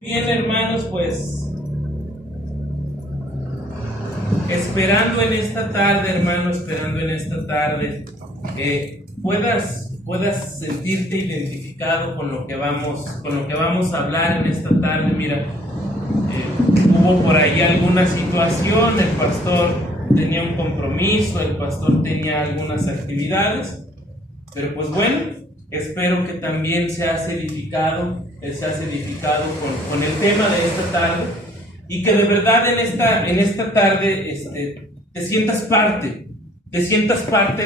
Bien, hermanos, pues esperando en esta tarde, hermano, esperando en esta tarde, puedas sentirte identificado con lo que vamos a hablar en esta tarde. Mira, hubo por ahí alguna situación, el pastor tenía un compromiso, el pastor tenía algunas actividades, pero pues bueno, espero que también seas edificado con el tema de esta tarde, y que de verdad en esta tarde te sientas parte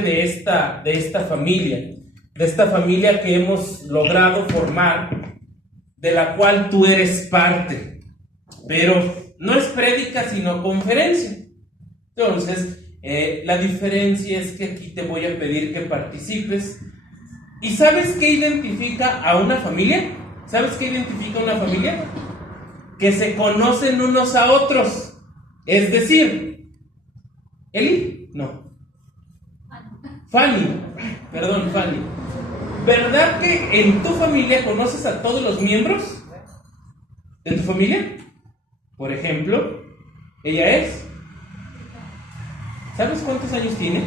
de esta familia que hemos logrado formar, de la cual tú eres parte. Pero no es prédica sino conferencia. Entonces, la diferencia es que aquí te voy a pedir que participes. ¿Y sabes qué identifica a una familia? ¿Sabes qué identifica a una familia? Que se conocen unos a otros. Es decir, Eli, no. Fanny, perdón, Fanny. ¿Verdad que en tu familia conoces a todos los miembros de tu familia? Por ejemplo, ella es. ¿Sabes cuántos años tiene?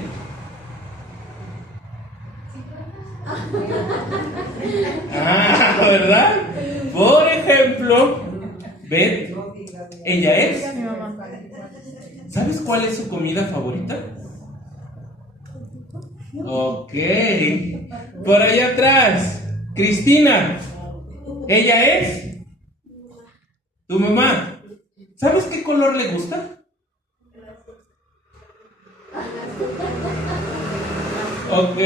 Ah, ¿verdad? Por ejemplo, Beth, ella es. ¿Sabes cuál es su comida favorita? Ok. Por allá atrás, Cristina, ella es. Tu mamá, ¿sabes qué color le gusta? Ok,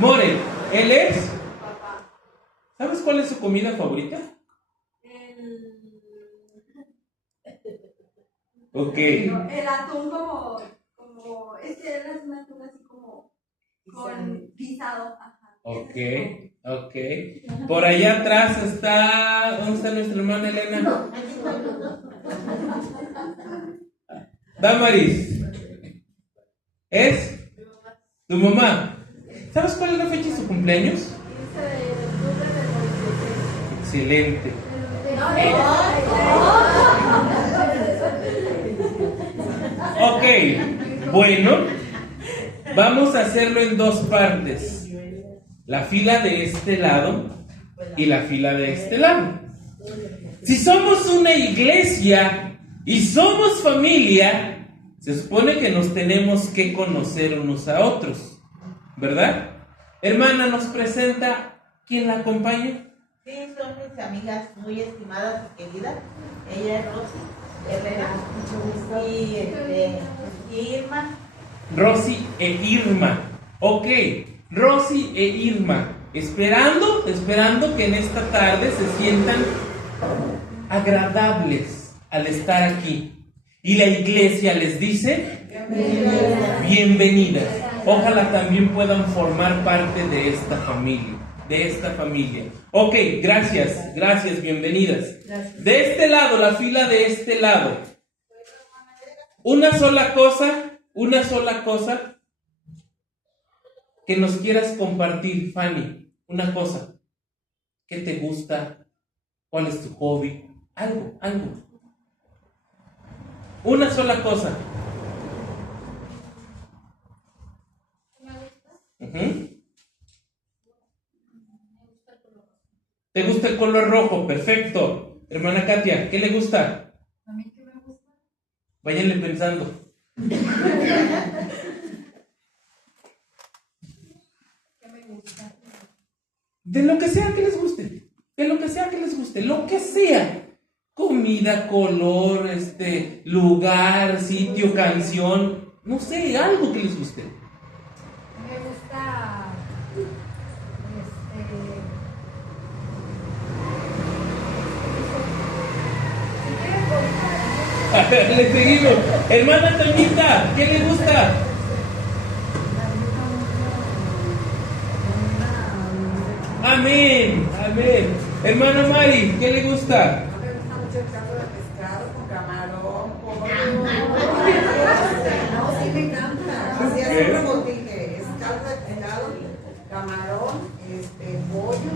More, él es. ¿Sabes cuál es su comida favorita? Ok. El atún como es que es un atún así como con guisado. Ajá. Ok. Por allá atrás está. ¿Dónde está nuestra hermana Elena? Damaris. ¿Es? Tu mamá. ¿Sabes cuál es la fecha de su cumpleaños? Excelente. Ok, bueno, vamos a hacerlo en dos partes. La fila de este lado y la fila de este lado. Si somos una iglesia y somos familia, se supone que nos tenemos que conocer unos a otros, ¿verdad? Hermana, ¿nos presenta quién la acompaña? Sí, son mis amigas muy estimadas y queridas. Ella es Rosy Herrera y Irma. Rosy e Irma. Ok, Rosy e Irma. Esperando que en esta tarde se sientan agradables al estar aquí. Y la iglesia les dice bienvenidas. Ojalá también puedan formar parte de esta familia. Ok, gracias, bienvenidas. Gracias. De este lado, la fila de este lado. Una sola cosa que nos quieras compartir, Fanny. Una cosa. ¿Qué te gusta? ¿Cuál es tu hobby? Algo. Una sola cosa. Uh-huh. ¿Te gusta el color rojo? Perfecto. Hermana Katia, ¿qué le gusta? ¿A mí qué me gusta? Váyanle pensando. ¿Qué me gusta? De lo que sea que les guste. Lo que sea. Comida, color, lugar, sitio, canción. No sé, algo que les guste. Me gusta A ver, le seguimos. Hermana Toñita, ¿qué le gusta? Amén. Hermana Mari, ¿qué le gusta? Me gusta mucho el caldo de pescado con camarón, No, sí me encanta. Así es como dije, es caldo de pescado, camarón, pollo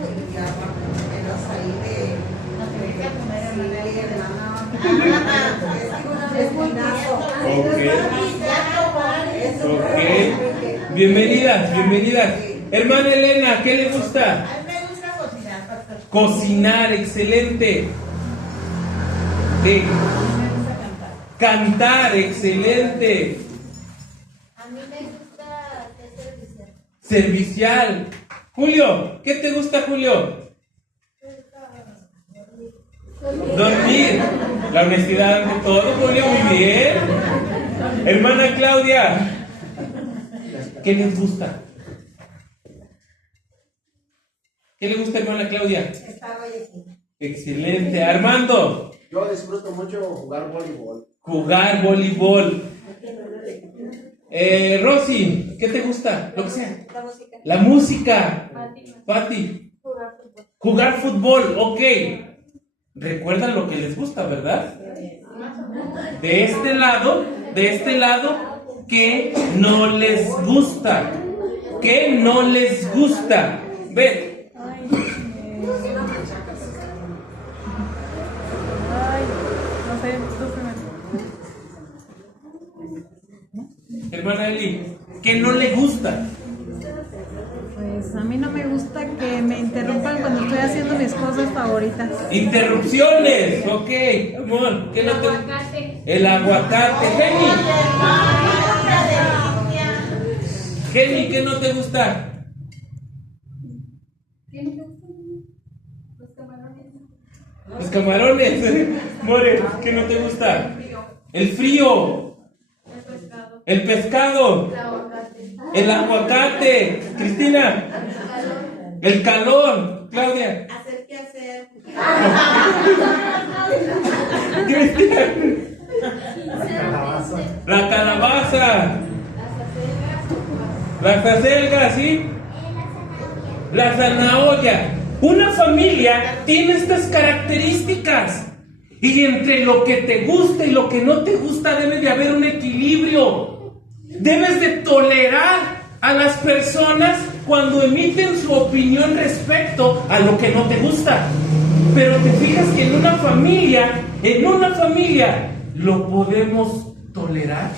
Ok. Bienvenidas, bienvenidas. Hermana Elena, ¿qué le gusta? A mí me gusta cocinar, pastor. Cocinar, excelente. Sí. Cantar, excelente. A mí me gusta ser servicial. Servicial. Julio, ¿qué te gusta, Julio? Dormir. La honestidad ante todo, Julio, muy bien. Hermana Claudia, ¿qué les gusta? ¿Qué le gusta, hermana Claudia? Excelente. Armando. Yo disfruto mucho jugar voleibol. Jugar voleibol. Rosy, ¿qué te gusta? Lo que sea. La música. La música. Pati. Jugar fútbol. Jugar fútbol, ok. Recuerdan lo que les gusta, ¿verdad? De este lado, ¿qué no les gusta? ¿Qué no les gusta? Ven. No sé, tú primero. Hermana Eli, ¿qué no le gusta? Pues a mí no me gusta que me interrumpan cuando estoy haciendo mis cosas favoritas. Interrupciones, ok, amor. ¿Qué no te... Aguacate. El aguacate. Jenny, ¿qué no te gusta? Los camarones. Los camarones. More, ¿qué no te gusta? El frío. El pescado. El aguacate. El aguacate. Cristina. El calor. Claudia. Hacer qué hacer. Cristian. La calabaza. Las acelgas, ¿sí? La zanahoria. Una familia tiene estas características. Y entre lo que te gusta y lo que no te gusta debe de haber un equilibrio. Debes de tolerar a las personas cuando emiten su opinión respecto a lo que no te gusta. Pero te fijas que en una familia lo podemos tolerar.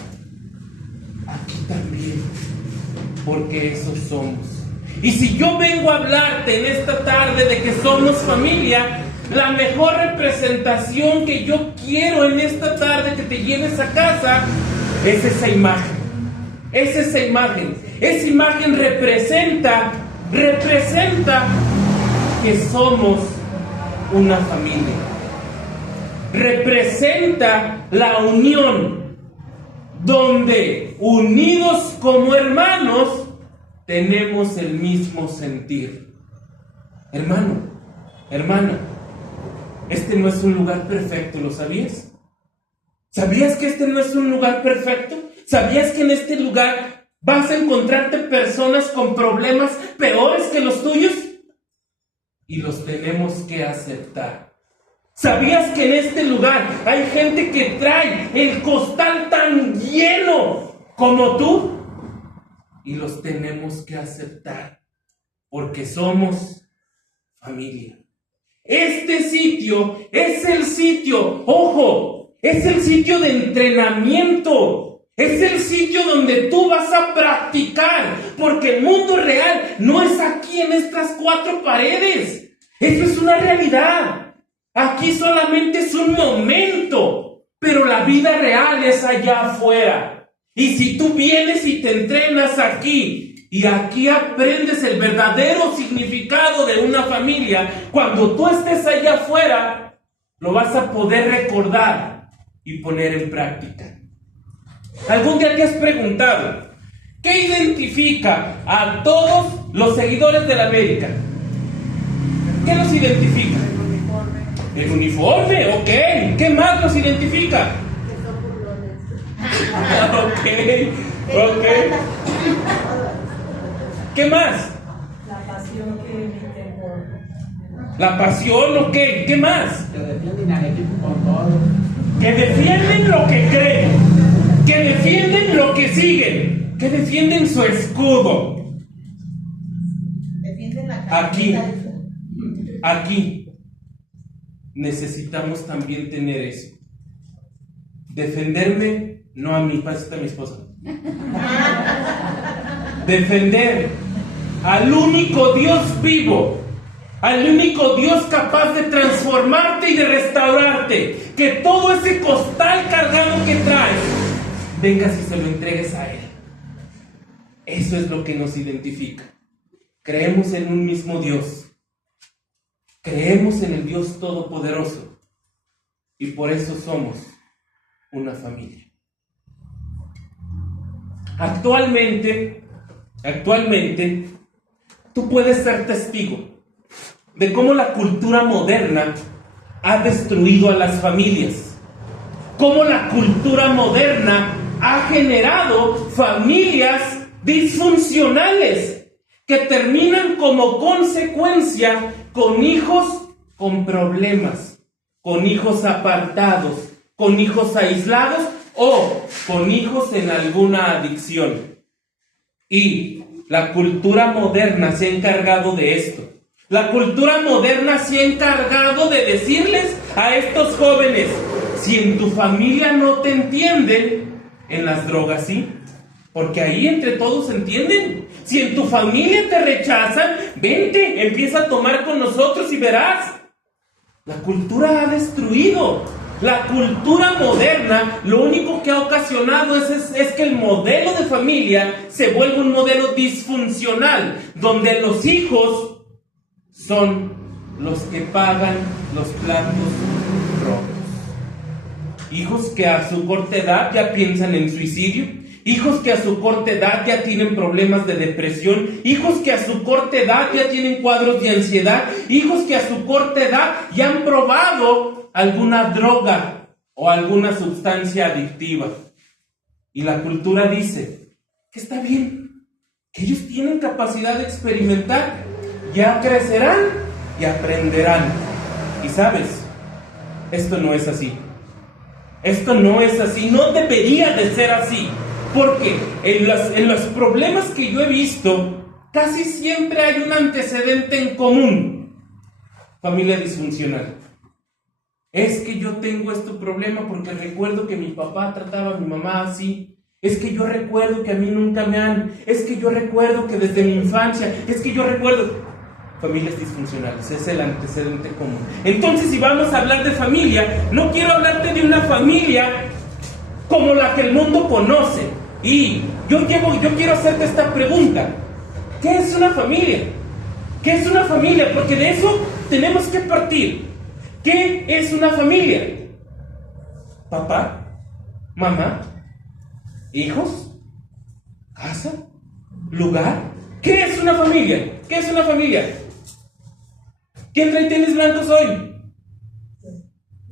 Aquí también. Porque esos somos. Y si yo vengo a hablarte en esta tarde de que somos familia, la mejor representación que yo quiero en esta tarde que te lleves a casa es esa imagen. Es esa imagen. Esa imagen representa que somos una familia. Representa la unión, donde unidos como hermanos tenemos el mismo sentir. Hermano, hermana, este no es un lugar perfecto, ¿lo sabías? ¿Sabías que este no es un lugar perfecto? ¿Sabías que en este lugar vas a encontrarte personas con problemas peores que los tuyos? Y los tenemos que aceptar. ¿Sabías que en este lugar hay gente que trae el costal tan lleno como tú? Y los tenemos que aceptar, porque somos familia. Este sitio es el sitio, ojo, es el sitio de entrenamiento. Es el sitio donde tú vas a practicar, porque el mundo real no es aquí en estas cuatro paredes. Eso es una realidad. Aquí solamente es un momento, pero la vida real es allá afuera. Y si tú vienes y te entrenas aquí, y aquí aprendes el verdadero significado de una familia, cuando tú estés allá afuera, lo vas a poder recordar y poner en práctica. ¿Algún día te has preguntado qué identifica a todos los seguidores de la América? ¿Qué los identifica? El uniforme, ok. ¿Qué más los identifica? Ok. ¿Qué más? La pasión que emiten por... La pasión, ok. ¿Qué más? Que defienden al equipo con todo. Que defienden lo que creen. Que defienden lo que siguen. Que defienden su escudo. Defienden la Aquí. camiseta. Aquí. necesitamos también tener eso. Defenderme, no a mí, para eso está mi esposa. Defender al único Dios vivo, al único Dios capaz de transformarte y de restaurarte, que todo ese costal cargado que traes, vengas y se lo entregues a Él. Eso es lo que nos identifica. Creemos en un mismo Dios. Creemos en el Dios Todopoderoso. Y por eso somos una familia. Actualmente, tú puedes ser testigo de cómo la cultura moderna ha destruido a las familias. Cómo la cultura moderna ha generado familias disfuncionales que terminan como consecuencia con hijos con problemas, con hijos apartados, con hijos aislados o con hijos en alguna adicción. Y la cultura moderna se ha encargado de esto. La cultura moderna se ha encargado de decirles a estos jóvenes: si en tu familia no te entienden, en las drogas sí, porque ahí entre todos se entienden. Si en tu familia te rechazan, vente, empieza a tomar con nosotros y verás. La cultura ha destruido. La cultura moderna lo único que ha ocasionado es que el modelo de familia se vuelve un modelo disfuncional, donde los hijos son los que pagan los platos rotos. Hijos que a su corta edad ya piensan en suicidio. Hijos que a su corta edad ya tienen problemas de depresión. Hijos que a su corta edad ya tienen cuadros de ansiedad. Hijos que a su corta edad ya han probado alguna droga o alguna sustancia adictiva. Y la cultura dice que está bien, que ellos tienen capacidad de experimentar, ya crecerán y aprenderán. Y sabes, esto no es así. Esto no es así, no debería de ser así. Porque en los problemas que yo he visto, casi siempre hay un antecedente en común. Familia disfuncional. Es que yo tengo este problema porque recuerdo que mi papá trataba a mi mamá así. Es que yo recuerdo que a mí nunca me han. Es que yo recuerdo que desde mi infancia. Es que yo recuerdo. Familias disfuncionales, es el antecedente común. Entonces, si vamos a hablar de familia, no quiero hablarte de una familia como la que el mundo conoce. Y yo quiero hacerte esta pregunta: ¿qué es una familia? ¿Qué es una familia? Porque de eso tenemos que partir. ¿Qué es una familia? Papá, mamá, hijos, casa, lugar. ¿Qué es una familia? ¿Qué es una familia? ¿Quién trae tenis blancos hoy?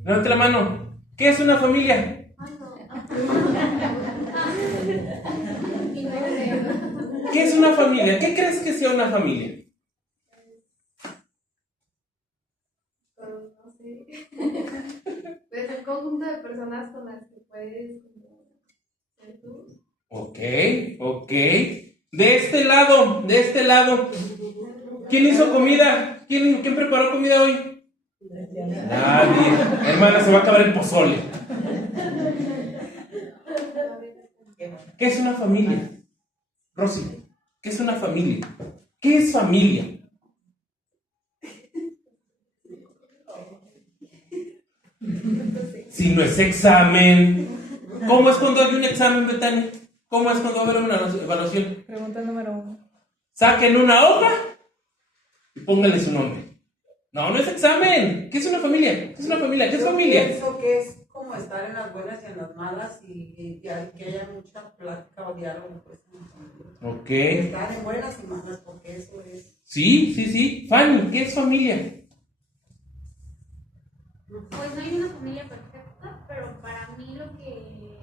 Levante la mano. ¿Qué es una familia? ¿Qué es una familia? ¿Qué crees que sea una familia? No sé. Es un conjunto de personas con las que puedes ser tú. Ok. De este lado. ¿Quién hizo comida? ¿Quién preparó comida hoy? Nadie. Hermana, se va a acabar el pozole. ¿Qué es una familia? Rosy, ¿qué es una familia? ¿Qué es familia? Si no es examen. ¿Cómo es cuando hay un examen, Betania? ¿Cómo es cuando va a haber una evaluación? Pregunta número 1. Saquen una hoja y pónganle su nombre. No es examen. ¿Qué es una familia? ¿Qué es una familia? ¿Qué es familia? Pienso que es como estar en las buenas y en las malas y que haya mucha plática o diálogo, pues. Ok. Estar en buenas y malas, porque eso es. Sí. Fanny, ¿qué es familia? Pues no hay una familia perfecta, pero para mí lo que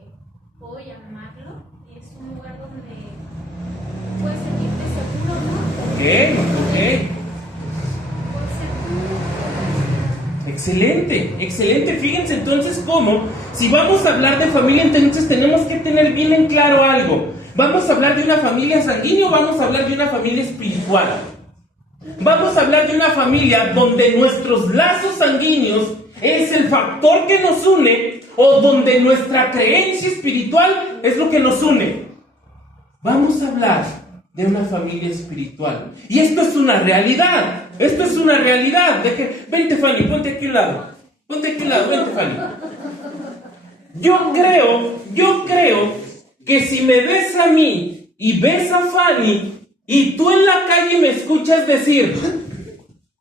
puedo llamarlo es un lugar donde puedes sentirte seguro, ¿no? Ok. Puedes ser tú. Excelente. Fíjense entonces cómo, si vamos a hablar de familia, entonces tenemos que tener bien en claro algo. ¿Vamos a hablar de una familia sanguínea o vamos a hablar de una familia espiritual? Vamos a hablar de una familia donde nuestros lazos sanguíneos es el factor que nos une, o donde nuestra creencia espiritual es lo que nos une. Vamos a hablar de una familia espiritual. Y esto es una realidad. Esto es una realidad. Vente, Fanny, ponte aquí al lado. Ponte aquí al lado, vente, Fanny. Yo creo que si me ves a mí y ves a Fanny y tú en la calle me escuchas decir,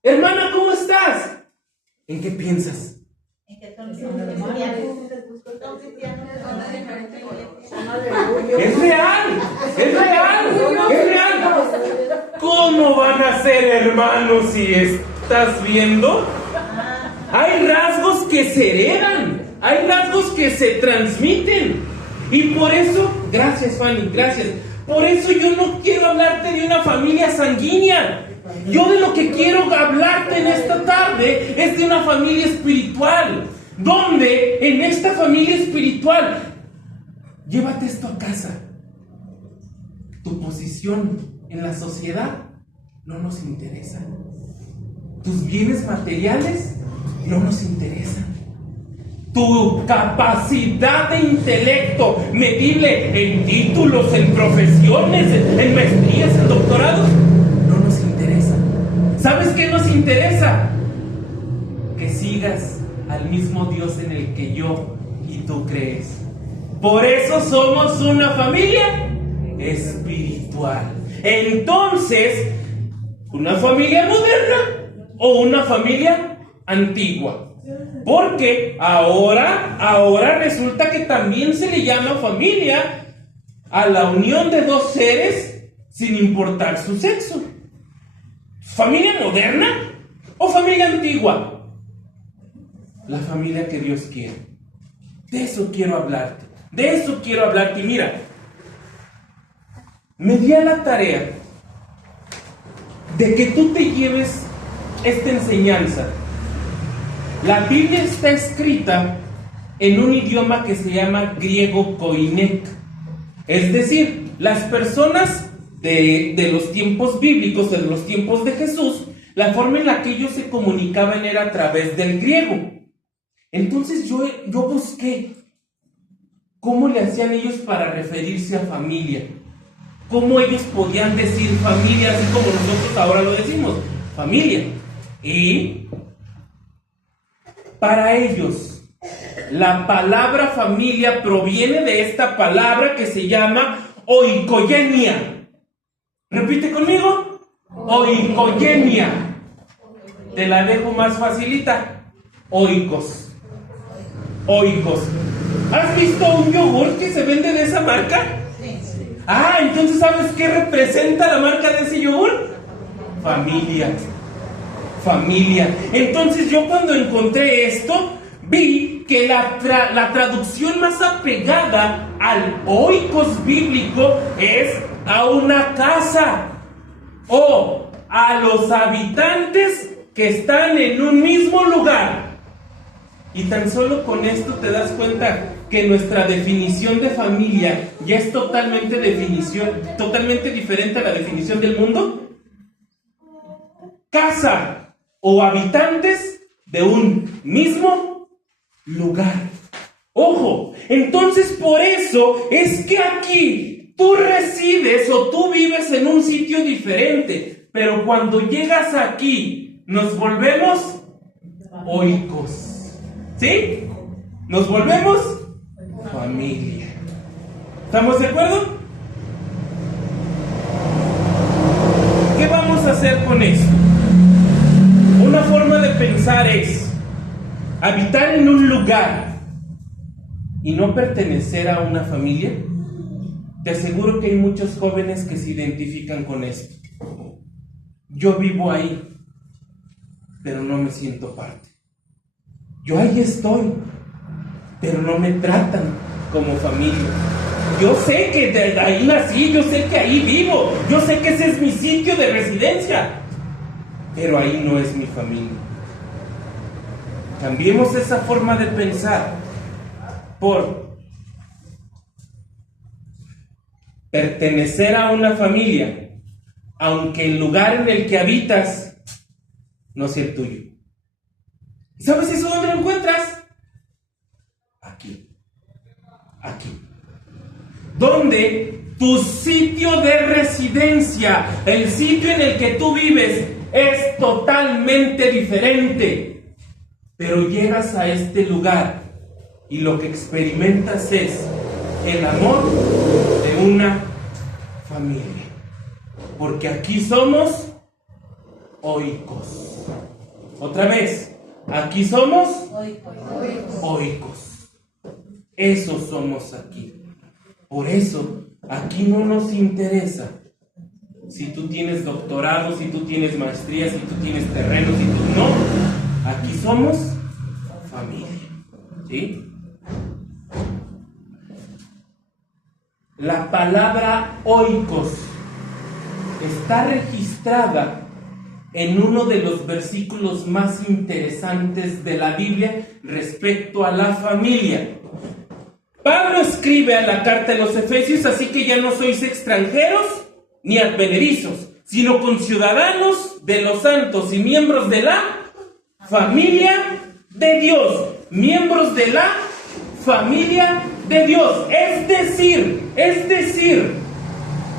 hermana, ¿cómo estás? ¿En qué piensas? En que son cristianos. Es real. ¿Cómo van a ser hermanos si estás viendo? Hay rasgos que se heredan, hay rasgos que se transmiten. Y por eso, gracias Fanny, gracias. Por eso yo no quiero hablarte de una familia sanguínea. Yo de lo que quiero hablarte en esta tarde es de una familia espiritual. Donde en esta familia espiritual, llévate esto a casa. Tu posición en la sociedad no nos interesa. Tus bienes materiales no nos interesan. Tu capacidad de intelecto medible en títulos, en profesiones, en maestrías, en doctorados, no nos interesa. ¿Sabes qué nos interesa? Que sigas al mismo Dios en el que yo y tú crees. Por eso somos una familia espiritual. Entonces, ¿una familia moderna o una familia antigua? Porque ahora resulta que también se le llama familia a la unión de dos seres sin importar su sexo. ¿Familia moderna o familia antigua? La familia que Dios quiere. De eso quiero hablarte. Y mira, me di a la tarea de que tú te lleves esta enseñanza. La Biblia está escrita en un idioma que se llama griego koiné. Es decir, las personas de los tiempos bíblicos, de los tiempos de Jesús, la forma en la que ellos se comunicaban era a través del griego. Entonces yo busqué cómo le hacían ellos para referirse a familia. Cómo ellos podían decir familia, así como nosotros ahora lo decimos, familia. Y para ellos, la palabra familia proviene de esta palabra que se llama oikogenia. Repite conmigo, oikogenia. Te la dejo más facilita, oikos. ¿Has visto un yogur que se vende de esa marca? Sí. Ah, entonces ¿sabes qué representa la marca de ese yogur? Familia. Entonces yo cuando encontré esto, vi que la traducción más apegada al oikos bíblico es a una casa o a los habitantes que están en un mismo lugar. Y tan solo con esto te das cuenta que nuestra definición de familia ya es totalmente diferente a la definición del mundo. Casa o habitantes de un mismo lugar. Ojo, entonces por eso es que aquí tú resides o tú vives en un sitio diferente, pero cuando llegas aquí nos volvemos oikos. ¿Sí? Nos volvemos familia. ¿Estamos de acuerdo? ¿Qué vamos a hacer con eso? Una forma de pensar es habitar en un lugar y no pertenecer a una familia. Te aseguro que hay muchos jóvenes que se identifican con esto. Yo vivo ahí, pero no me siento parte. Yo ahí estoy, pero no me tratan como familia. Yo sé que de ahí nací, yo sé que ahí vivo, yo sé que ese es mi sitio de residencia, pero ahí no es mi familia. Cambiemos esa forma de pensar por pertenecer a una familia, aunque el lugar en el que habitas no sea el tuyo. ¿Sabes eso dónde lo encuentras? Aquí. Donde tu sitio de residencia, el sitio en el que tú vives, es totalmente diferente. Pero llegas a este lugar y lo que experimentas es el amor de una familia. Porque aquí somos oikos. Otra vez, aquí somos oikos. Eso somos aquí. Por eso, aquí no nos interesa si tú tienes doctorado, si tú tienes maestría, si tú tienes terreno, si tú no. Aquí somos familia. ¿Sí? La palabra oikos está registrada en uno de los versículos más interesantes de la Biblia respecto a la familia. Pablo escribe a la carta de los Efesios: así que ya no sois extranjeros ni advenedizos, sino conciudadanos de los santos y miembros de la familia de Dios. Miembros de la familia de Dios. Es decir,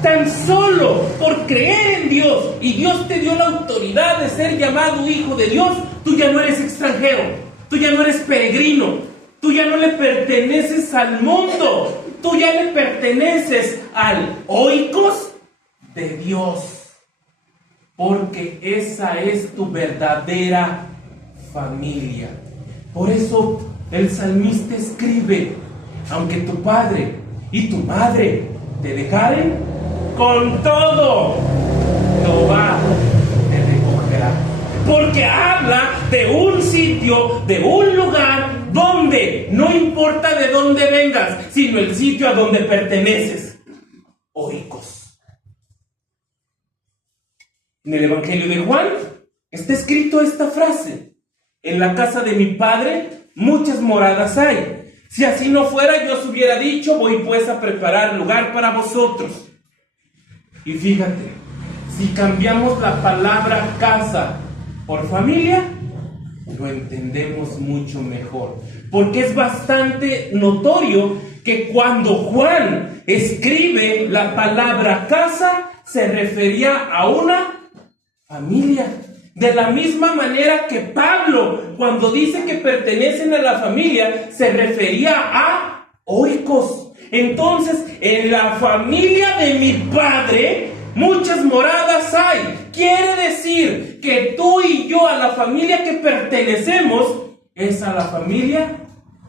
tan solo por creer en Dios y Dios te dio la autoridad de ser llamado hijo de Dios, tú ya no eres extranjero, tú ya no eres peregrino, tú ya no le perteneces al mundo, tú ya le perteneces al oikos de Dios, porque esa es tu verdadera familia. Por eso el salmista escribe: aunque tu padre y tu madre te dejaren, con todo Jehová te recogerá. Porque habla de un sitio, de un lugar donde no importa de dónde vengas, sino el sitio a donde perteneces. Oikos. En el Evangelio de Juan está escrito esta frase: en la casa de mi padre muchas moradas hay. Si así no fuera, yo os hubiera dicho: voy pues a preparar lugar para vosotros. Y fíjate, si cambiamos la palabra casa por familia, lo entendemos mucho mejor. Porque es bastante notorio que cuando Juan escribe la palabra casa, se refería a una familia. De la misma manera que Pablo, cuando dice que pertenecen a la familia, se refería a oikos. Entonces, en la familia de mi padre, muchas moradas hay. Quiere decir que tú y yo, a la familia que pertenecemos, es a la familia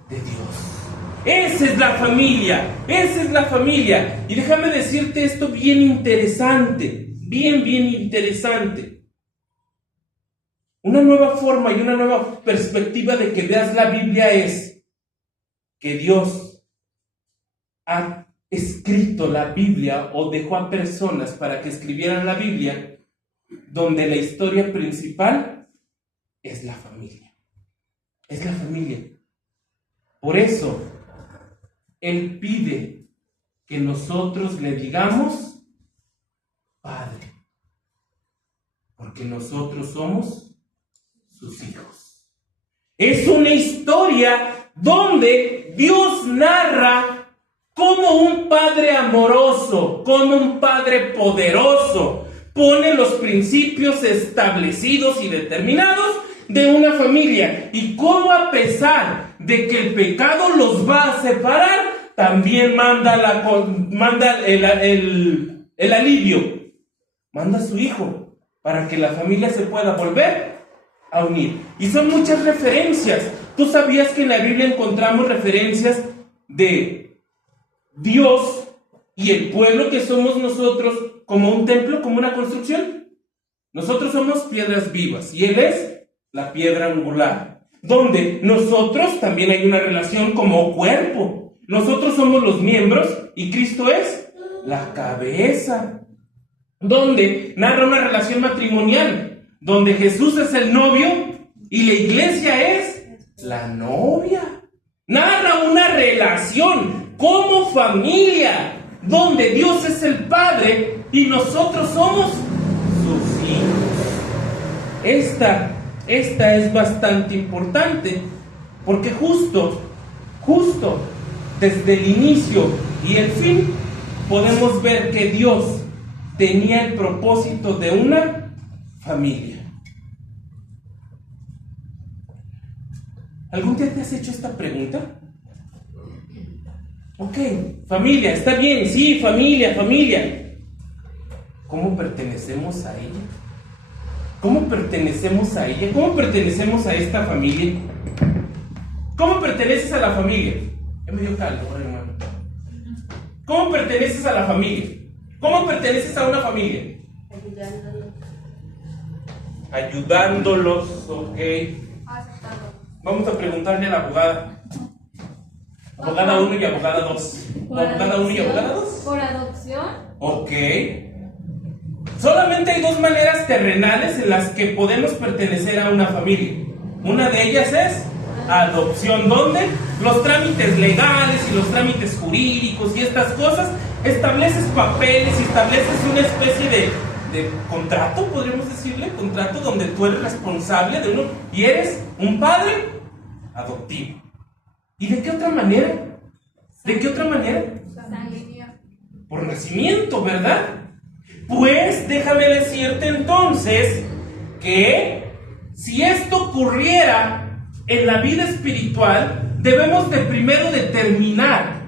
de Dios. Esa es la familia, esa es la familia. Y déjame decirte esto bien interesante, bien interesante. Una nueva forma y una nueva perspectiva de que veas la Biblia es que Dios ha escrito la Biblia o dejó a personas para que escribieran la Biblia, donde la historia principal es la familia. Es la familia. Por eso, Él pide que nosotros le digamos Padre, porque nosotros somos sus hijos. Es una historia donde Dios narra cómo un padre amoroso, como un padre poderoso, pone los principios establecidos y determinados de una familia, y cómo, a pesar de que el pecado los va a separar, también manda el alivio, manda a su hijo para que la familia se pueda volver a unir. Y son muchas referencias. ¿Tú sabías que en la Biblia encontramos referencias de Dios y el pueblo que somos nosotros como un templo, como una construcción? Nosotros somos piedras vivas y Él es la piedra angular, donde nosotros también hay una relación como cuerpo. Nosotros somos los miembros y Cristo es la cabeza, donde narra una relación matrimonial, donde Jesús es el novio y la iglesia es la novia. Narra una relación como familia, donde Dios es el Padre y nosotros somos sus hijos. Esta esta es bastante importante, porque justo desde el inicio y el fin podemos ver que Dios tenía el propósito de una familia. ¿Algún día te has hecho esta pregunta? Ok, familia, está bien, sí, familia. ¿Cómo pertenecemos a ella? ¿Cómo pertenecemos a ella? ¿Cómo pertenecemos a esta familia? ¿Cómo perteneces a la familia? Ya me dio caldo, hermano. ¿Cómo perteneces a la familia? ¿Cómo perteneces a una familia? Ayudándolos, ok. Vamos a preguntarle a la abogada. Abogada 1 y abogada 2. ¿Abogada 1 y abogada 2? Por adopción. Ok. Solamente hay dos maneras terrenales en las que podemos pertenecer a una familia. Una de ellas es adopción, donde los trámites legales y los trámites jurídicos y estas cosas, estableces papeles y estableces una especie de contrato, podríamos decirle, contrato donde tú eres responsable de uno y eres un padre adoptivo. ¿Y de qué otra manera? ¿De qué otra manera? Sanguíneo. Por nacimiento, ¿verdad? Pues déjame decirte entonces que si esto ocurriera en la vida espiritual, debemos de primero determinar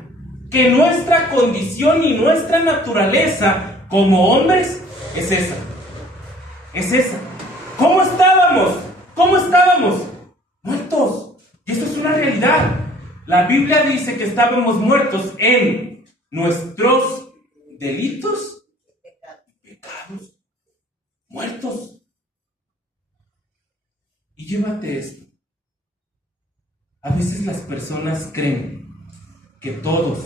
que nuestra condición y nuestra naturaleza como hombres es esa. Es esa. ¿Cómo estábamos? ¿Cómo estábamos? Muertos. Y esto es una realidad. La Biblia dice que estábamos muertos en nuestros delitos y pecados. Muertos. Y llévate esto. A veces las personas creen que todos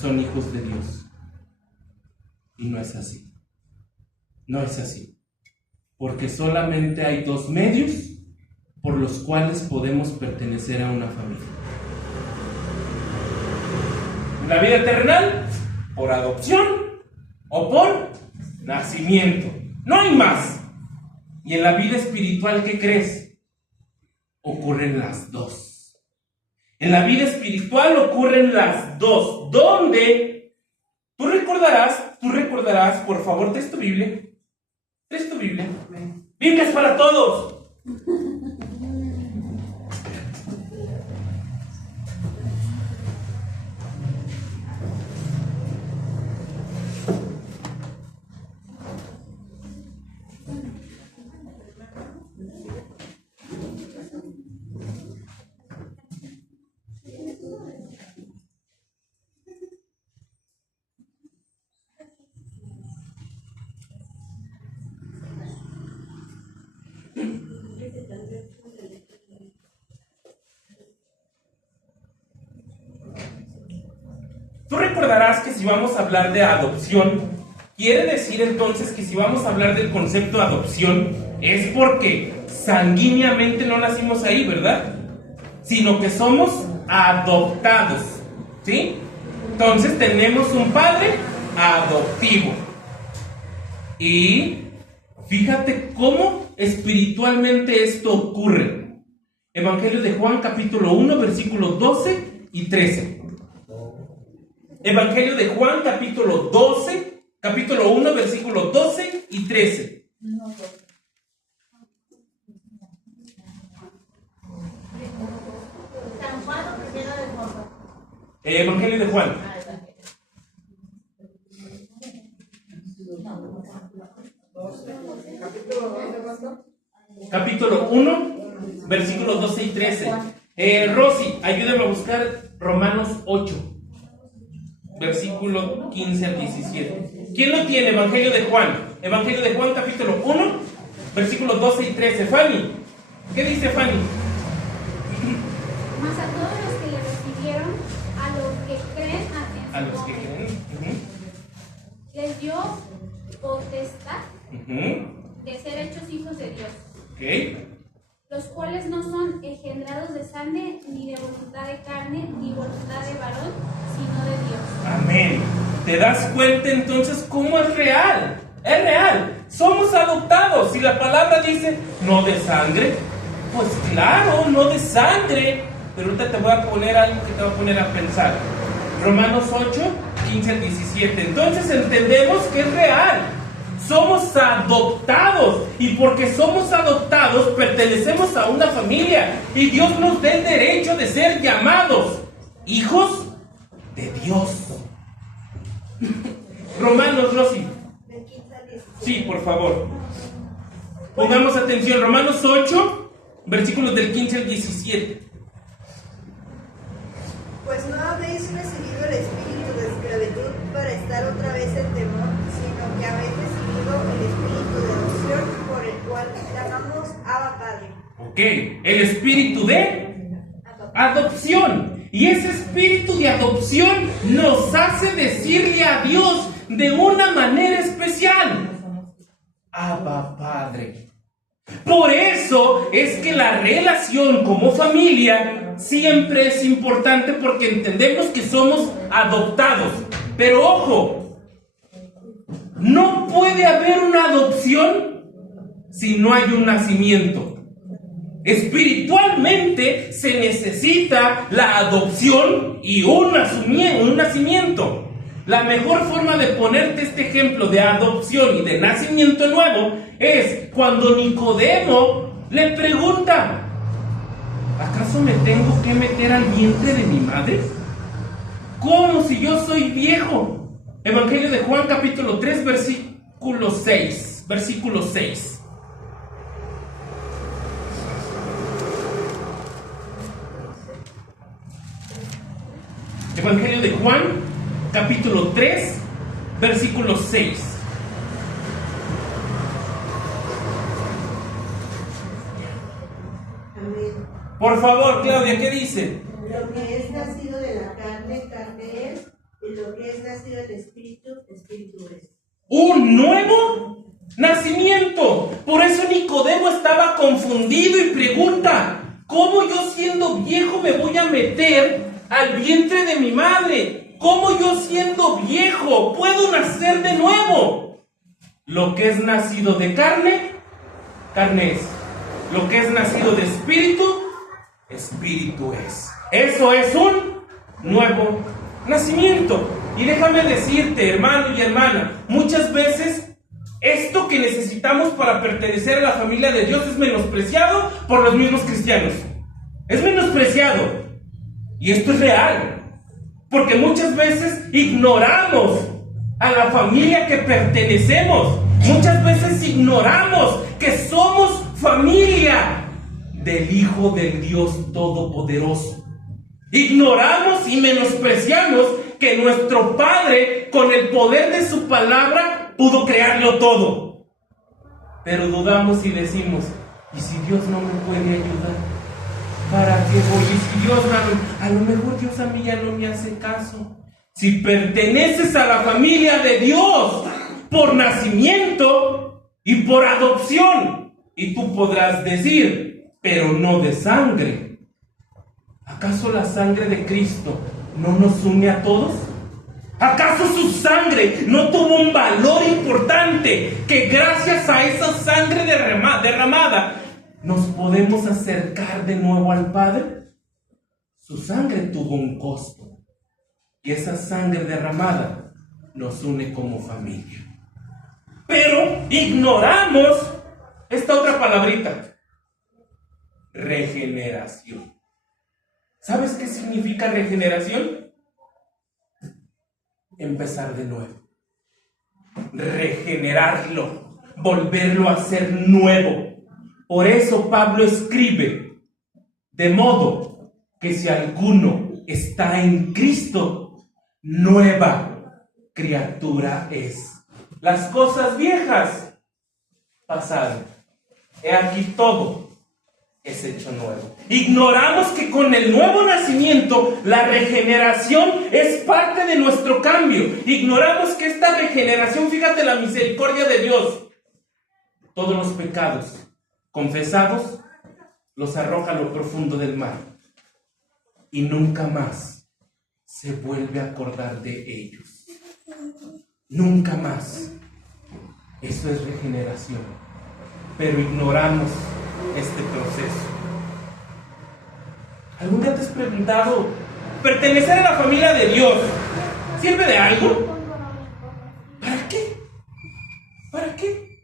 son hijos de Dios. Y no es así. No es así. Porque solamente hay dos medios por los cuales podemos pertenecer a una familia. En la vida terrenal, por adopción o por nacimiento. No hay más. Y en la vida espiritual, ¿qué crees? Ocurren las dos. En la vida espiritual ocurren las dos. ¿Dónde? Tú recordarás, por favor, traes tu Biblia. ¿Traes tu Biblia? Biblia es para todos. Tú recordarás que si vamos a hablar de adopción, quiere decir entonces que si vamos a hablar del concepto de adopción, es porque sanguíneamente no nacimos ahí, ¿verdad? Sino que somos adoptados, ¿sí? Entonces tenemos un padre adoptivo. Y fíjate cómo espiritualmente esto ocurre. Evangelio de Juan, capítulo 1, versículos 12 y 13. Evangelio de Juan, capítulo 1, versículos 12 y 13. San Juan o primero de Juan. Evangelio de Juan. Capítulo 1, versículos 12 y 13. Rosy, ayúdame a buscar Romanos 8. Versículo 15 al 17. ¿Quién lo tiene? Evangelio de Juan. Evangelio de Juan, capítulo 1, versículos 12 y 13. Fanny, ¿qué dice Fanny? Mas a todos los que le recibieron, a los que creen A los que creen. les dio potestad de ser hechos hijos de Dios. Ok. Los cuales no son engendrados de sangre, ni de voluntad de carne, ni voluntad de varón, sino de Dios. Amén. ¿Te das cuenta entonces cómo es real? Es real. Somos adoptados. Y la palabra dice, no de sangre. Pues claro, no de sangre. Pero ahorita te voy a poner algo que te va a poner a pensar. Romanos 8, 15 al 17. Entonces entendemos que es real. Somos adoptados. Y porque somos adoptados, pertenecemos a una familia. Y Dios nos da el derecho de ser llamados hijos de Dios. Romanos, Rosy. Del 15 al 17. Sí, por favor. Pongamos atención. Romanos 8, versículos del 15 al 17. Pues no habéis recibido el espíritu de esclavitud para estar otra vez en temor, sino que habéis recibido el espíritu de adopción por el cual llamamos Abba Padre. Ok, el espíritu de adopción. Y ese espíritu de adopción nos hace decirle a Dios de una manera especial: Abba Padre. Por eso es que la relación como familia siempre es importante, porque entendemos que somos adoptados. Pero ojo, no puede haber una adopción si no hay un nacimiento. Espiritualmente se necesita la adopción y un nacimiento. La mejor forma de ponerte este ejemplo de adopción y de nacimiento nuevo es cuando Nicodemo le pregunta: ¿acaso me tengo que meter al vientre de mi madre? ¿Cómo si yo soy viejo? Evangelio de Juan capítulo 3 versículo 6. Versículo 6. Evangelio de Juan, capítulo 3, versículo 6. Amén. Por favor, Claudia, ¿qué dice? Lo que es nacido de la carne, carne es, y lo que es nacido del espíritu, espíritu es. Un nuevo nacimiento. Por eso Nicodemo estaba confundido y pregunta: ¿cómo yo siendo viejo me voy a meter al vientre de mi madre? ¿Cómo yo siendo viejo puedo nacer de nuevo? Lo que es nacido de carne, carne es. Lo que es nacido de espíritu, espíritu es. Eso es un nuevo nacimiento. Y déjame decirte, hermano y hermana, muchas veces esto que necesitamos para pertenecer a la familia de Dios es menospreciado por los mismos cristianos. Es menospreciado. Y esto es real, porque muchas veces ignoramos a la familia que pertenecemos. Muchas veces ignoramos que somos familia del Hijo del Dios Todopoderoso. Ignoramos y menospreciamos que nuestro Padre, con el poder de su palabra, pudo crearlo todo. Pero dudamos y decimos: ¿y si Dios no me puede ayudar? ¿Para qué voy? Y si Dios, a lo mejor Dios a mí ya no me hace caso. Si perteneces a la familia de Dios por nacimiento y por adopción, y tú podrás decir: pero no de sangre. ¿Acaso la sangre de Cristo no nos une a todos? ¿Acaso su sangre no tuvo un valor importante que gracias a esa sangre derramada nos podemos acercar de nuevo al Padre? Su sangre tuvo un costo, y esa sangre derramada nos une como familia. Pero ignoramos esta otra palabrita: regeneración. ¿Sabes qué significa regeneración? Empezar de nuevo. Regenerarlo, volverlo a ser nuevo. Por eso Pablo escribe: de modo que si alguno está en Cristo, nueva criatura es. Las cosas viejas pasaron. He aquí todo es hecho nuevo. Ignoramos que con el nuevo nacimiento la regeneración es parte de nuestro cambio. Ignoramos que esta regeneración, fíjate la misericordia de Dios, todos los pecados confesados los arroja a lo profundo del mar y nunca más se vuelve a acordar de ellos. Nunca más. Eso es regeneración. Pero ignoramos este proceso. ¿Algún día te has preguntado, pertenecer a la familia de Dios sirve de algo? ¿Para qué? ¿Para qué?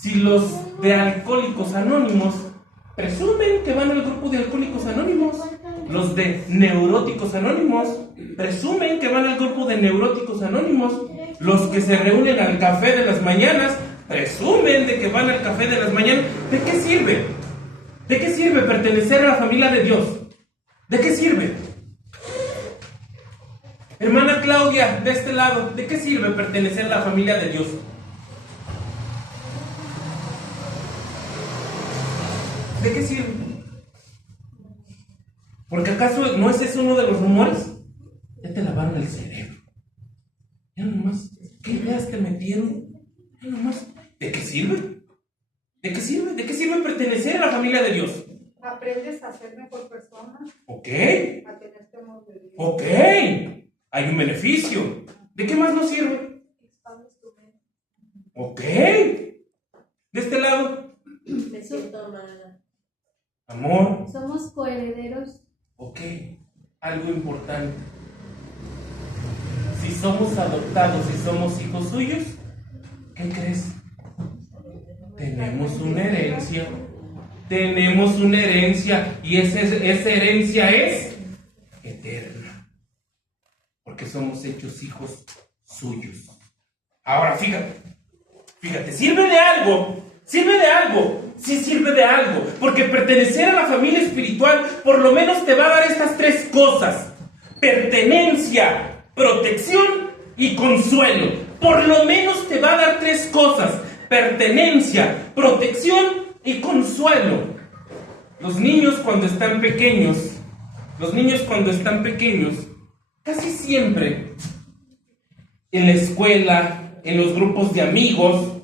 Si los de Alcohólicos Anónimos presumen que van al grupo de Alcohólicos Anónimos, los de Neuróticos Anónimos presumen que van al grupo de Neuróticos Anónimos, los que se reúnen al café de las mañanas presumen de que van al café de las mañanas. ¿De qué sirve? ¿De qué sirve pertenecer a la familia de Dios? ¿De qué sirve? Hermana Claudia, de este lado, ¿de qué sirve pertenecer a la familia de Dios? ¿De qué sirve? Porque ¿acaso no es ese uno de los rumores? Ya te lavaron el cerebro. Ya nomás, ¿qué ideas te metieron? Ya nomás, ¿de qué sirve? ¿De qué sirve? ¿De qué sirve pertenecer a la familia de Dios? Aprendes a ser mejor persona. Ok. A tener temor de Dios. Ok. Hay un beneficio. ¿De qué más nos sirve? Expandes tu mente. Ok. De este lado. Me siento amada. Amor. Somos coherederos. Ok. Algo importante. Si somos adoptados y somos hijos suyos, ¿qué crees? Tenemos una herencia. Tenemos una herencia. Y esa herencia es eterna. Porque somos hechos hijos suyos. Ahora fíjate, sirve de algo. Sí sirve de algo. Porque pertenecer a la familia espiritual por lo menos te va a dar estas tres cosas: pertenencia, protección y consuelo. Por lo menos te va a dar tres cosas: pertenencia, protección y consuelo. Los niños cuando están pequeños, casi siempre en la escuela, en los grupos de amigos,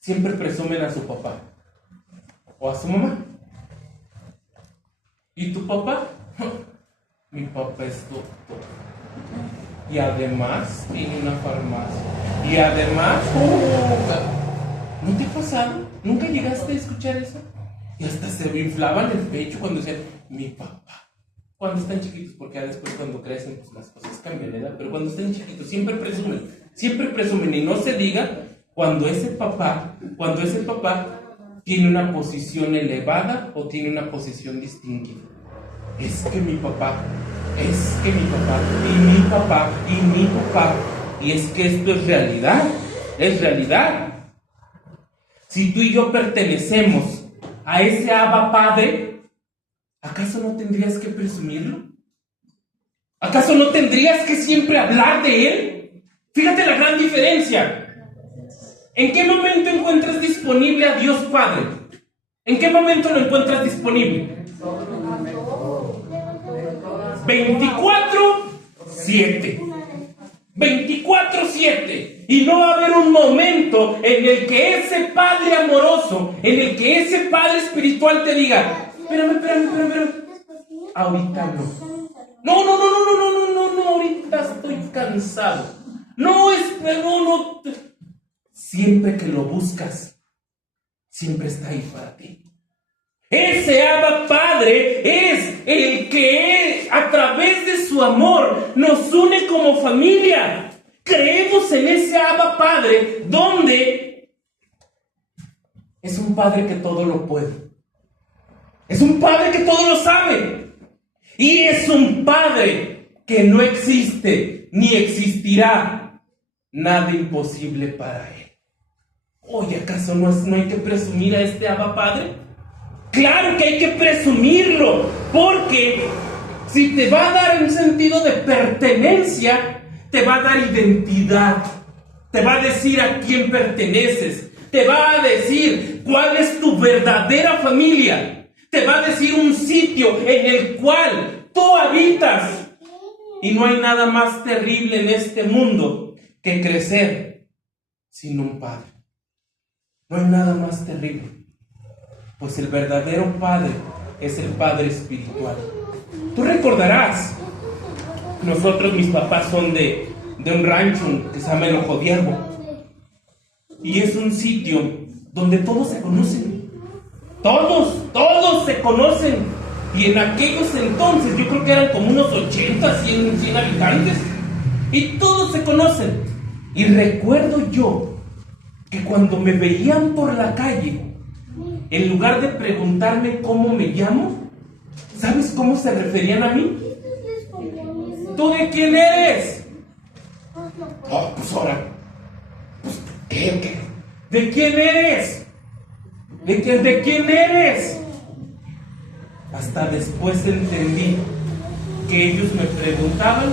siempre presumen a su papá o a su mamá. ¿Y tu papá? Mi papá es doctor. Y además tiene una farmacia. Y además... ¿No te ha pasado? ¿Nunca llegaste a escuchar eso? Y hasta se me inflaban el pecho cuando decían, mi papá. Cuando están chiquitos, porque ya después cuando crecen, pues las cosas cambian, ¿verdad? Pero cuando están chiquitos siempre presumen. Y no se diga cuando ese papá tiene una posición elevada o tiene una posición distinguida. Es que mi papá, y mi papá, y es que esto es realidad. Si tú y yo pertenecemos a ese Abba Padre, ¿acaso no tendrías que presumirlo? ¿Acaso no tendrías que siempre hablar de Él? Fíjate la gran diferencia. ¿En qué momento encuentras disponible a Dios Padre? ¿En qué momento lo encuentras disponible? 24/7. 24/7. Y no va a haber un momento en el que ese Padre amoroso, en el que ese Padre espiritual te diga, espérame, ahorita no, ahorita estoy cansado. No. Siempre que lo buscas, siempre está ahí para ti. Ese Abba Padre es el que a través de su amor nos une como familia. Creemos en ese Abba Padre, donde es un Padre que todo lo puede. Es un Padre que todo lo sabe. Y es un Padre que no existe ni existirá nada imposible para Él. Oye, ¿acaso no hay que presumir a este Abba Padre? Claro que hay que presumirlo, porque si te va a dar un sentido de pertenencia, te va a dar identidad, te va a decir a quién perteneces, te va a decir cuál es tu verdadera familia, te va a decir un sitio en el cual tú habitas. Y no hay nada más terrible en este mundo que crecer sin un padre. No hay nada más terrible. Pues el verdadero Padre es el Padre espiritual. Tú recordarás, mis papás son de un rancho que se llama El Ojo de Agua. y es un sitio donde todos se conocen. Todos se conocen. Y en aquellos entonces, yo creo que eran como unos 80, 100 habitantes. Y todos se conocen. Y recuerdo yo que cuando me veían por la calle, en lugar de preguntarme cómo me llamo, ¿sabes cómo se referían a mí? ¿Tú de quién eres? Oh, pues ahora. Pues, ¿qué? ¿De quién eres? ¿De quién eres? Hasta después entendí que ellos me preguntaban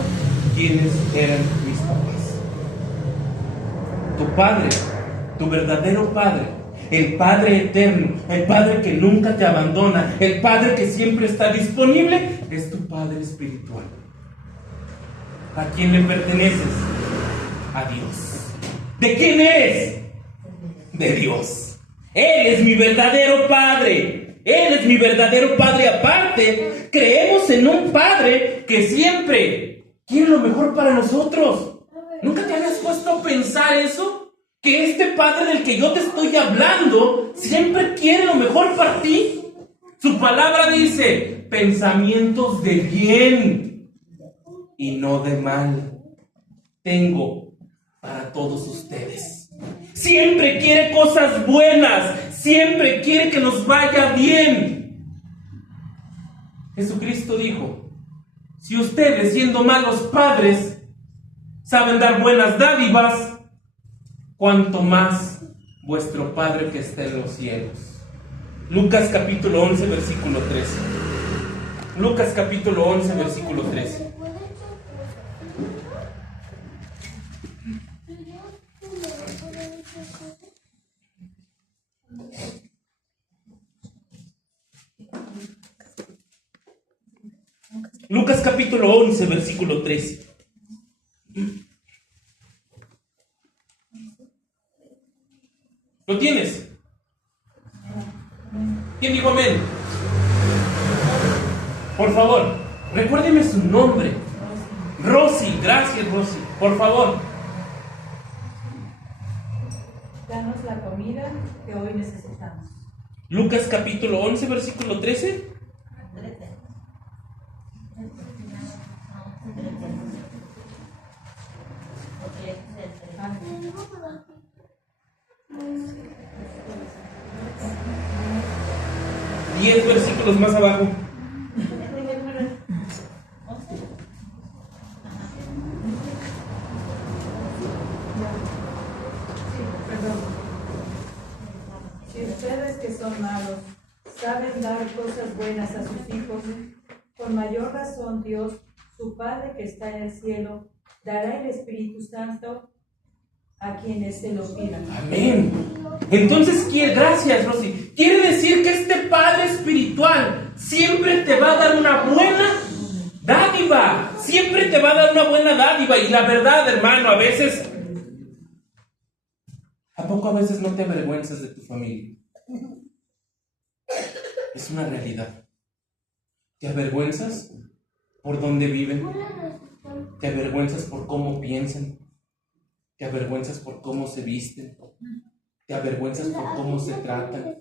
quiénes eran mis papás. Tu padre, tu verdadero padre, el Padre eterno, el Padre que nunca te abandona, el Padre que siempre está disponible, es tu Padre espiritual. ¿A quién le perteneces? A Dios. ¿De quién eres? De Dios. Él es mi verdadero Padre. Él es mi verdadero Padre. Aparte, creemos en un Padre que siempre quiere lo mejor para nosotros. ¿Nunca te habías puesto a pensar eso? Que este Padre del que yo te estoy hablando siempre quiere lo mejor para ti. Su palabra dice pensamientos de bien y no de mal tengo para todos ustedes. Siempre quiere cosas buenas, siempre quiere que nos vaya bien. Jesucristo dijo: si ustedes, siendo malos padres, saben dar buenas dádivas, cuanto más vuestro Padre que está en los cielos. Lucas capítulo 11, versículo 13. Lucas capítulo 11, versículo 13. Lucas capítulo 11, versículo 13. ¿Lo tienes? ¿Quién dijo amén? Por favor, recuérdeme su nombre. Rosy, gracias Rosy. Por favor. Danos la comida que hoy necesitamos. Lucas capítulo 11, versículo 13. Diez versículos más abajo. Si ustedes que son malos saben dar cosas buenas a sus hijos, con mayor razón Dios, su Padre que está en el cielo, dará el Espíritu Santo a quienes se lo pidan. Amén. Entonces, gracias Rosy. Quiere decir que este Padre espiritual siempre te va a dar una buena dádiva. Siempre te va a dar una buena dádiva. Y la verdad, hermano, a veces... ¿A poco a veces no te avergüenzas de tu familia? Es una realidad. ¿Te avergüenzas por dónde viven? ¿Te avergüenzas por cómo piensan? ¿Te avergüenzas por cómo se visten? ¿Te avergüenzas por cómo se tratan?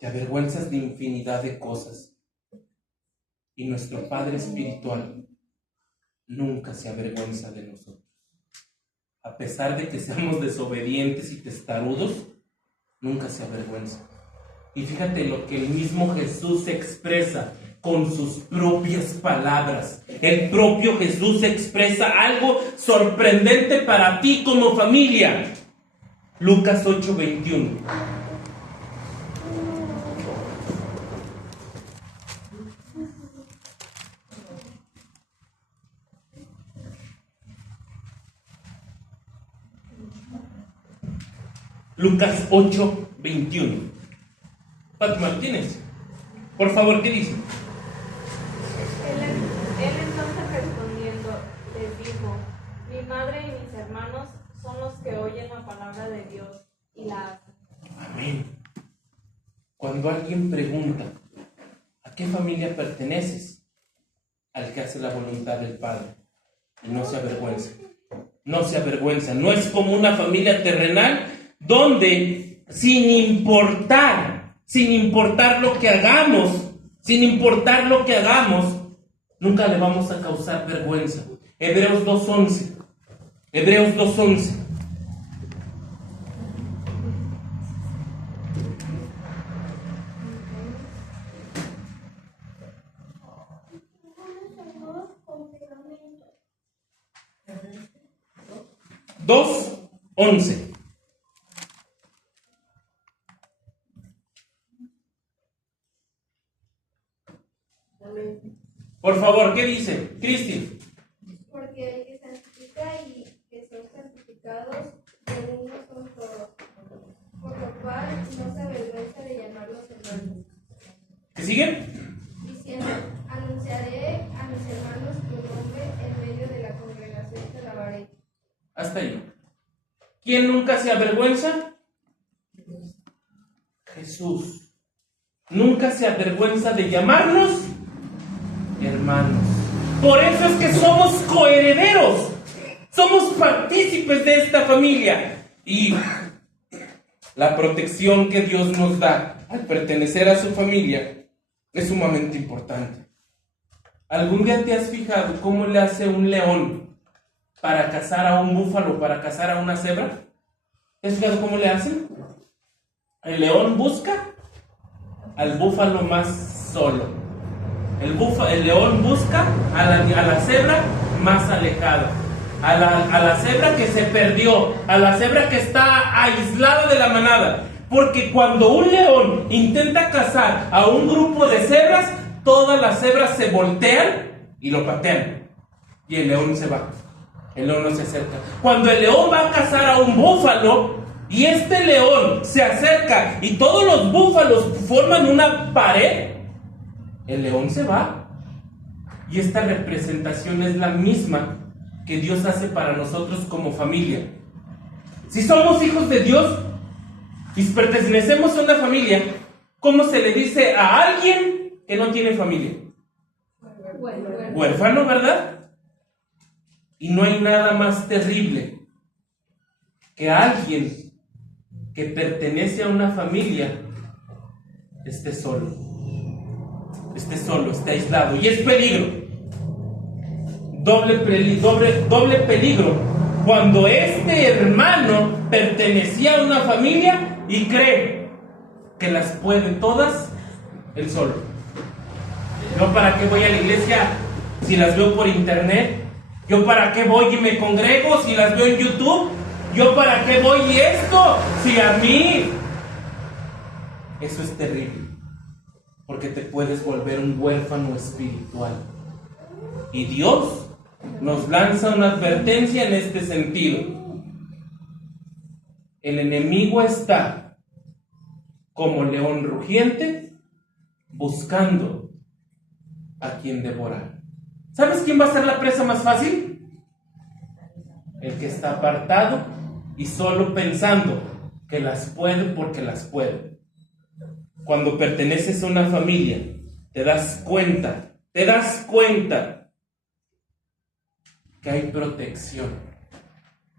¿Te avergüenzas de infinidad de cosas? Y nuestro Padre espiritual nunca se avergüenza de nosotros. A pesar de que seamos desobedientes y testarudos, nunca se avergüenza. Y fíjate lo que el mismo Jesús expresa con sus propias palabras. El propio Jesús expresa algo sorprendente para ti como familia. Lucas 8:21. Lucas 8:21. Fátima, ¿lo tienes? Por favor, ¿qué dice? Él entonces respondiendo les dijo: mi madre y mis hermanos son los que oyen la palabra de Dios y la hacen. Amén. Cuando alguien pregunta ¿a qué familia perteneces? Al que hace la voluntad del Padre. Y no se avergüenza. No se avergüenza. No es como una familia terrenal donde sin importar lo que hagamos, nunca le vamos a causar vergüenza. Hebreos 2:11. Hebreos 2:11. Dos 11. Por favor, ¿qué dice? Cristi. Porque el que santifica y que son santificados de uno son todos, por lo cual no se avergüenza de llamarlos hermanos. ¿Qué sigue? Diciendo, anunciaré a mis hermanos tu nombre en medio de la congregación, te alabaré. Hasta ahí. ¿Quién nunca se avergüenza? Jesús. Nunca se avergüenza de llamarnos hermanos. Por eso es que somos coherederos. Somos partícipes de esta familia. Y la protección que Dios nos da al pertenecer a su familia es sumamente importante. ¿Algún día te has fijado cómo le hace un león para cazar a un búfalo, para cazar a una cebra? ¿Te has fijado cómo le hacen? El león busca al búfalo más solo. El león busca a la cebra más alejada. A la cebra que se perdió, a la cebra que está aislada de la manada. Porque cuando un león intenta cazar a un grupo de cebras, todas las cebras se voltean y lo patean. Y el león se va. El león no se acerca. Cuando el león va a cazar a un búfalo y este león se acerca y todos los búfalos forman una pared, el león se va. Y esta representación es la misma que Dios hace para nosotros como familia. Si somos hijos de Dios y pertenecemos a una familia, ¿cómo se le dice a alguien que no tiene familia? Huérfano, ¿verdad? Y no hay nada más terrible que alguien que pertenece a una familia esté solo, esté aislado. Y es peligro. Doble peligro cuando este hermano pertenecía a una familia y cree que las puede todas él solo. ¿Yo para qué voy a la iglesia si las veo por internet? ¿Yo para qué voy y me congrego si las veo en YouTube? ¿Yo para qué voy y esto si a mí? Eso es terrible, porque te puedes volver un huérfano espiritual. Y Dios nos lanza una advertencia en este sentido. El enemigo está como león rugiente buscando a quien devorar. ¿Sabes quién va a ser la presa más fácil? El que está apartado y solo pensando que las puede porque las puede. Cuando perteneces a una familia, te das cuenta que hay protección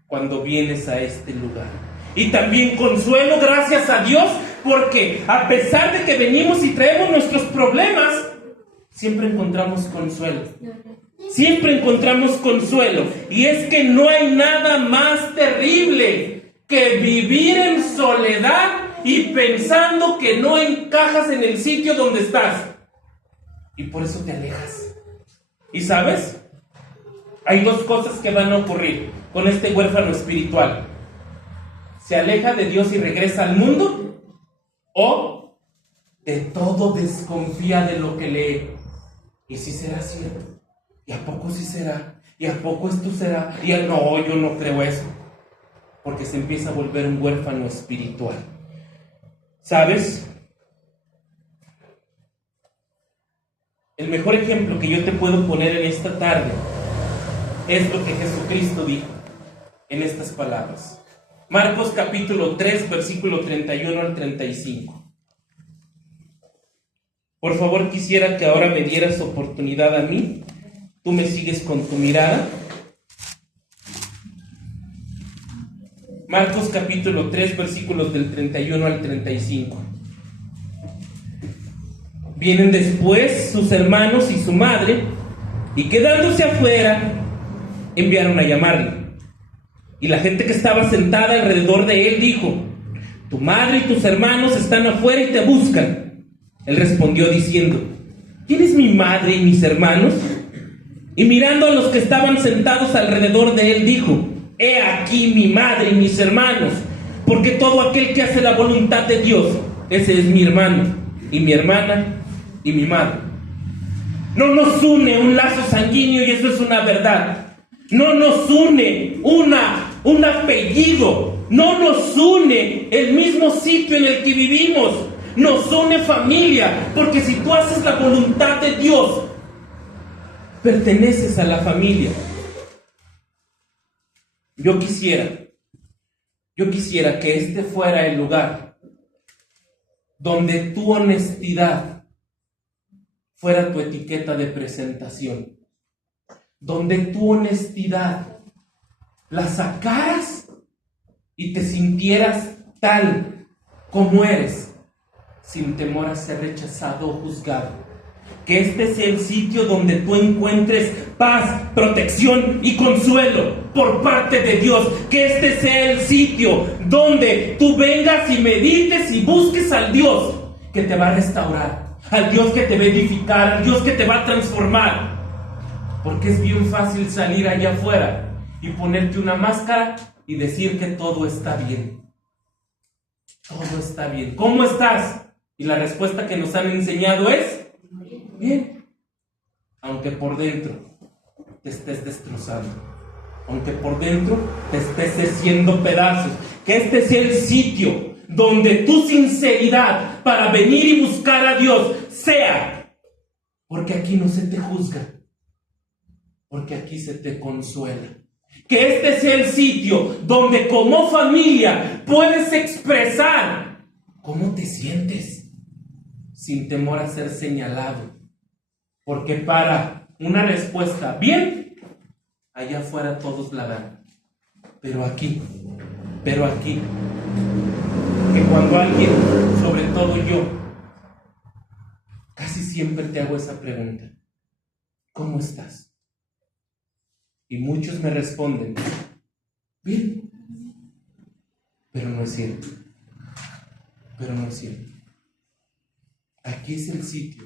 cuando vienes a este lugar. Y también consuelo, gracias a Dios, porque a pesar de que venimos y traemos nuestros problemas, siempre encontramos consuelo. Siempre encontramos consuelo. Y es que no hay nada más terrible que vivir en soledad y pensando que no encajas en el sitio donde estás. Y por eso te alejas. ¿Y sabes? Hay dos cosas que van a ocurrir con este huérfano espiritual. Se aleja de Dios y regresa al mundo, o de todo desconfía de lo que lee. ¿Y si será cierto? ¿Y a poco sí será? ¿Y a poco esto será? Y no, yo no creo eso. Porque se empieza a volver un huérfano espiritual. ¿Sabes? El mejor ejemplo que yo te puedo poner en esta tarde es lo que Jesucristo dijo en estas palabras. Marcos capítulo 3, versículo 31 al 35. Por favor, quisiera que ahora me dieras oportunidad a mí. Tú me sigues con tu mirada. Marcos capítulo 3, versículos del 31 al 35. Vienen después sus hermanos y su madre, y quedándose afuera, enviaron a llamarle. Y la gente que estaba sentada alrededor de él dijo: tu madre y tus hermanos están afuera y te buscan. Él respondió diciendo: ¿quién es mi madre y mis hermanos? Y mirando a los que estaban sentados alrededor de él dijo: he aquí mi madre y mis hermanos, porque todo aquel que hace la voluntad de Dios, ese es mi hermano y mi hermana y mi madre. No nos une un lazo sanguíneo, y eso es una verdad. No nos une un apellido, no nos une el mismo sitio en el que vivimos, nos une familia, porque si tú haces la voluntad de Dios, perteneces a la familia. Yo quisiera que este fuera el lugar donde tu honestidad fuera tu etiqueta de presentación, donde tu honestidad la sacaras y te sintieras tal como eres, sin temor a ser rechazado o juzgado. Que este sea el sitio donde tú encuentres paz, protección y consuelo por parte de Dios. Que este sea el sitio donde tú vengas y medites y busques al Dios que te va a restaurar, al Dios que te va a edificar, al Dios que te va a transformar. Porque es bien fácil salir allá afuera y ponerte una máscara y decir que todo está bien. Todo está bien. ¿Cómo estás? Y la respuesta que nos han enseñado es: bien. Aunque por dentro te estés destrozando, aunque por dentro te estés haciendo pedazos. Que este sea el sitio donde tu sinceridad para venir y buscar a Dios sea, porque aquí no se te juzga, porque aquí se te consuela. Que este sea el sitio donde como familia puedes expresar cómo te sientes sin temor a ser señalado. Porque para una respuesta bien, allá afuera todos la dan. Pero aquí, que cuando alguien, sobre todo yo, casi siempre te hago esa pregunta: ¿cómo estás? Y muchos me responden: bien. Pero no es cierto. Aquí es el sitio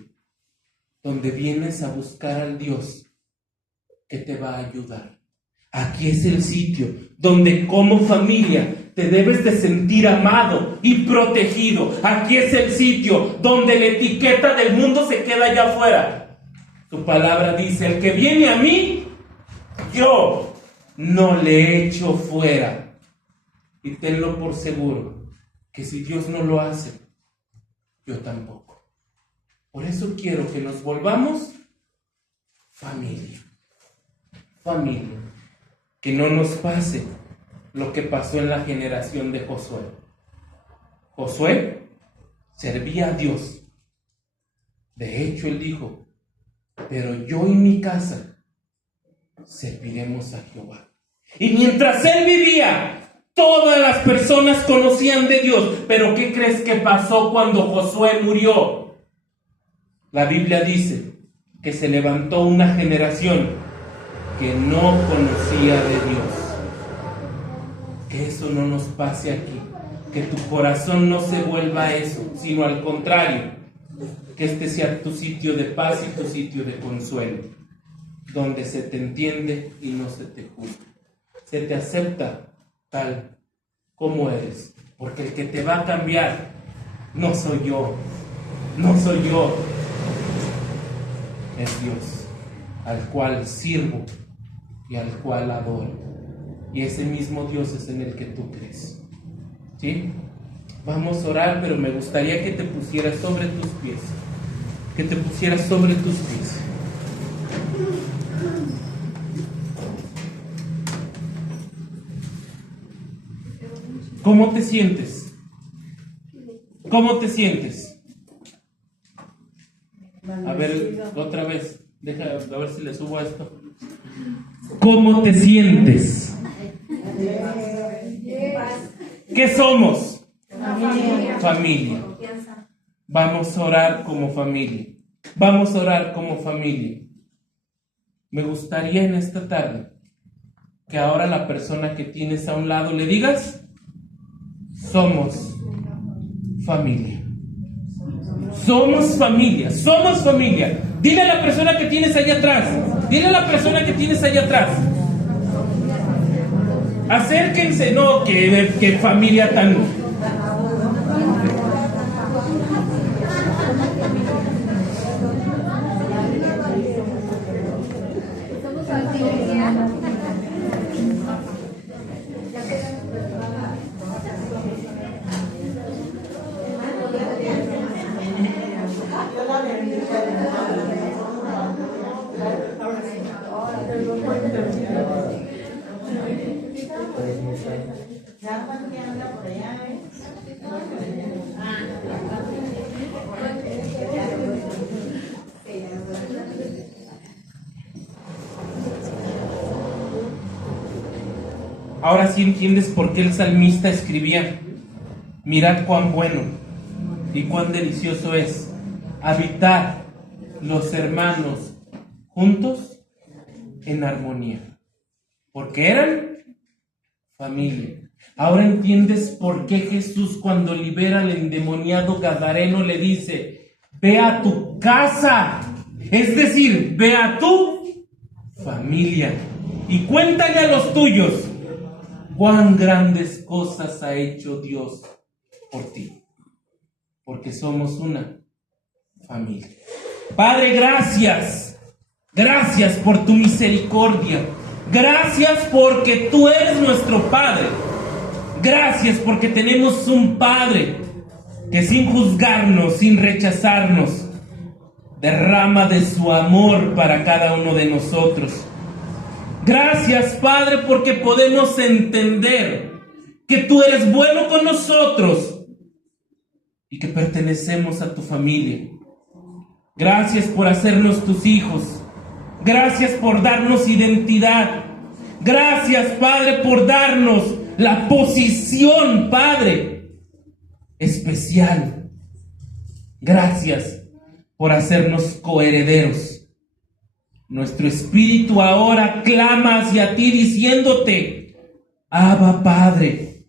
donde vienes a buscar al Dios que te va a ayudar. Aquí es el sitio donde como familia te debes de sentir amado y protegido. Aquí es el sitio donde la etiqueta del mundo se queda allá afuera. Tu palabra dice: el que viene a mí, yo no le echo fuera. Y tenlo por seguro que si Dios no lo hace, yo tampoco. Por eso quiero que nos volvamos familia. Familia. Que no nos pase lo que pasó en la generación de Josué. Josué servía a Dios. De hecho, él dijo: pero yo y mi casa serviremos a Jehová. Y mientras él vivía, todas las personas conocían de Dios. Pero ¿qué crees que pasó cuando Josué murió? La Biblia dice que se levantó una generación que no conocía de Dios. Que eso no nos pase aquí. Que tu corazón no se vuelva a eso, sino al contrario. Que este sea tu sitio de paz y tu sitio de consuelo, donde se te entiende y no se te juzga. Se te acepta tal como eres. Porque el que te va a cambiar no soy yo. Es Dios, al cual sirvo y al cual adoro. Y ese mismo Dios es en el que tú crees. ¿Sí? Vamos a orar, pero me gustaría que te pusieras sobre tus pies. Que te pusieras sobre tus pies. ¿Cómo te sientes? ¿Cómo te sientes? A ver, otra vez, a ver si le subo a esto. ¿Cómo te sientes? ¿Qué somos? Familia. Vamos a orar como familia. Vamos a orar como familia. Me gustaría en esta tarde que ahora la persona que tienes a un lado le digas: somos familia. Somos familia, somos familia. Dile a la persona que tienes allá atrás. Dile a la persona que tienes allá atrás. Acérquense, no, que familia tan... Ahora sí entiendes por qué el salmista escribía: mirad cuán bueno y cuán delicioso es habitar los hermanos juntos en armonía, porque eran familia. Ahora entiendes por qué Jesús, cuando libera al endemoniado gadareno, le dice: ve a tu casa, es decir, ve a tu familia y cuéntale a los tuyos cuán grandes cosas ha hecho Dios por ti, porque somos una familia. Padre, gracias por tu misericordia. Gracias porque tú eres nuestro Padre. Gracias porque tenemos un Padre que, sin juzgarnos, sin rechazarnos, derrama de su amor para cada uno de nosotros. Gracias, Padre, porque podemos entender que tú eres bueno con nosotros y que pertenecemos a tu familia. Gracias por hacernos tus hijos. Gracias por darnos identidad. Gracias, Padre, por darnos la posición, Padre, especial. Gracias por hacernos coherederos. Nuestro espíritu ahora clama hacia ti diciéndote: Abba, Padre,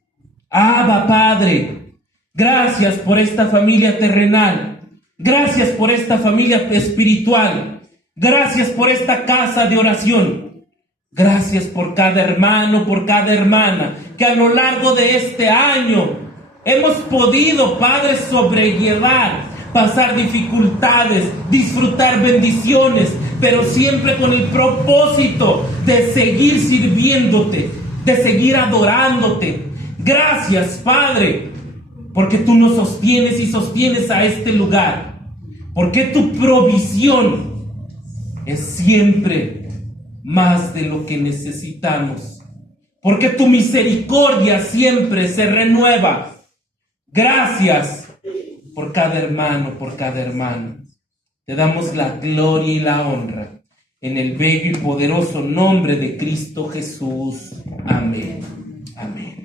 Abba, Padre. Gracias por esta familia terrenal. Gracias por esta familia espiritual. Gracias por esta casa de oración. Gracias por cada hermano, por cada hermana, que a lo largo de este año hemos podido, Padre, sobrellevar, pasar dificultades, disfrutar bendiciones, pero siempre con el propósito de seguir sirviéndote, de seguir adorándote. Gracias, Padre, porque tú nos sostienes y sostienes a este lugar, porque tu provisión es siempre más de lo que necesitamos, porque tu misericordia siempre se renueva. Gracias por cada hermano, por cada hermana. Te damos la gloria y la honra en el bello y poderoso nombre de Cristo Jesús. Amén. Amén.